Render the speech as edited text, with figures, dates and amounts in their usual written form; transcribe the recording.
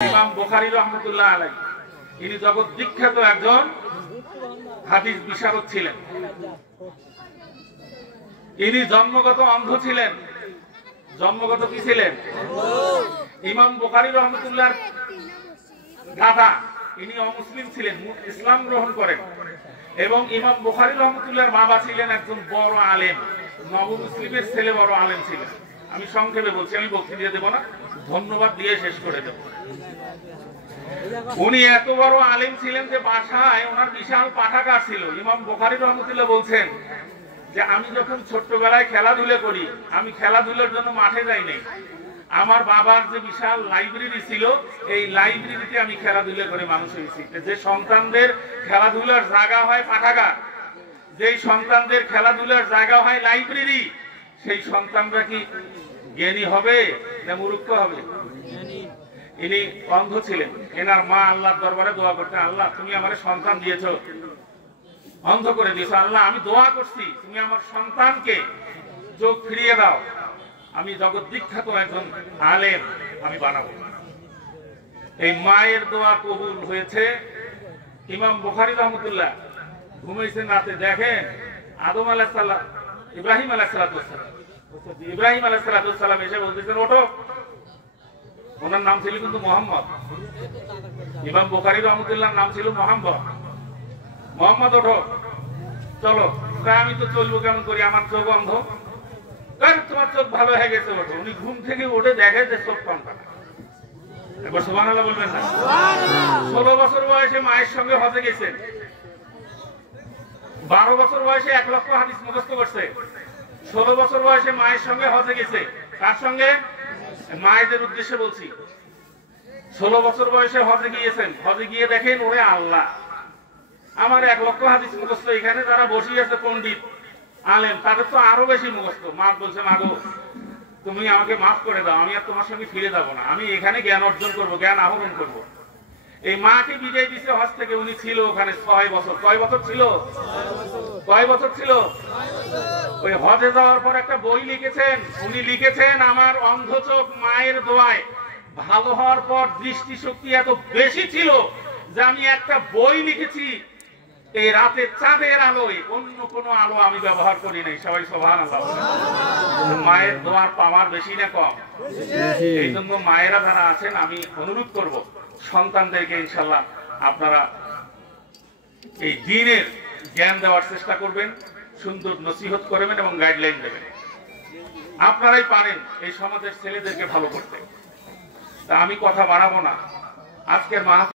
ইমাম বুখারী রাহমাতুল্লাহ আলাইহি ইনি জগৎ বিখ্যাত একজন হাদিস বিশারদ ছিলেন। ইনি জন্মগত অন্ধ ছিলেন। জন্মগত কি ছিলেন? ইমাম বুখারী রাহমাতুল্লাহর দাদা ইনি অমুসলিম ছিলেন, ইসলাম গ্রহণ করেন। এবং ইমাম বুখারী রাহমাতুল্লাহর বাবা ছিলেন একজন বড় আলেম, নব মুসলিমের ছেলে বড় আলেম ছিলেন। আমি সংক্ষেপে বলছি, আমি বক্তৃতা দেব না, ধন্যবাদ দিয়ে শেষ করে দেব। উনি এত বড় আলেম ছিলেন যে বাসায় ওনার বিশাল পাঠাগার ছিল। ইমাম বুখারী রাহমাতুল্লাহ বলছেন যে আমি যখন ছোট্টবেলায় খেলাধুলা করি, আমি খেলাধুলার জন্য মাঠে যাই নাই। আমার বাবার যে বিশাল লাইব্রেরি ছিল, এই লাইব্রেরিতে আমি খেলাধুলা করে মানুষ হয়েছি। যে সন্তানদের খেলাধুলার জায়গা হয় পাঠাগার, যেই সন্তানদের খেলাধুলার জায়গা হয় লাইব্রেরি, সেই সন্তানরা কি জ্ঞানী হবে না মূর্খ হবে? ইনি অন্ধ ছিলেন। এনার মা আল্লাহর দরবারে দোয়া করতেন, আল্লাহ তুমি আমার সন্তান দিয়েছো, অন্ধ করে দিয়েছো, আল্লাহ আমি দোয়া করছি তুমি আমার সন্তানকে চোখ ফিরিয়ে দাও, আমি জগৎ বিখ্যাত একজন আলেম আমি বানাবো। এই মায়ের দোয়া কবুল হয়েছে। ইমাম বুখারী রাহমাতুল্লাহ ঘুমাইছেন রাতে, দেখেন আদম আলাইহিস সালাম, ইব্রাহিম আলাইহিস সালাম এসে বলতেছেন ওঠো। ওনার নাম ছিল কিন্তু মোহাম্মদ। ইমাম বুখারী রাহমাতুল্লাহর নাম ছিল মোহাম্মদ। মোহাম্মদ ওঠো, চলো। আমি তো চলবো কেমন করি, আমার চোখ অন্ধ। তোমার চোখ ভালো হয়ে গেছে, ওঠো। উনি ঘুম থেকে উঠে দেখে যে চোখ পান। একবার সুবহানাল্লাহ বলবেন না? 16 বছর বয়সে মায়ের সঙ্গে হজে গেছেন। 12 বছর বয়সে 1 লক্ষ হাদিস মুখস্থ করছে। 16 বছর বয়সে মায়ের সঙ্গে হজে গেছে। কার সঙ্গে? মায়েদের উদ্দেশ্যে বলছি। 16 বছর বয়সে হজে গিয়েছেন। হজে গিয়ে দেখেন ওরে আল্লাহ, আমার 1 লক্ষ হাদিস মুখস্থ, এখানে যারা বসে আছে পণ্ডিত আলেম তাদের তো আরো বেশি মুখস্থ। মা বলছে, মাগো তুমি আমাকে মাফ করে দাও, আমি আর তোমার সঙ্গে ফিরে যাবো না, আমি এখানে জ্ঞান অর্জন করব, জ্ঞান আহরণ করব। এই মাকে বিদায় দিছে হজ থেকে। উনি ছিল ওখানে 6 বছর। কয় বছর ছিল? কয় বছর ছিল? ওই হজে যাওয়ার পর একটা বই লিখেছেন। উনি লিখেছেন আমার অন্ধ চোখ মায়ের দোয়ায় ভালো হওয়ার পর দৃষ্টি শক্তি এত বেশি ছিল যে আমি একটা বই লিখেছি, এই রাতে চাঁদের আলোয় অন্য কোনো আলো আমি ব্যবহার করি নাই। সবাই সুবহানাল্লাহ। মায়ের দোয়ার পাওয়ার বেশি না কম? এই জন্য মায়েরা যারা আছেন, আমি অনুরোধ করব সন্তানদেরকে ইনশাআল্লাহ আপনারা এই দ্বীনের জ্ঞান দেওয়ার চেষ্টা করবেন, সুন্দর নসিহত করবেন এবং গাইডলাইন দেবেন। আপনারাই পারেন এই সমাজের ছেলেদেরকে ভালো করতে। তা আমি কথা বাড়াবো না। আজকের মাহফিল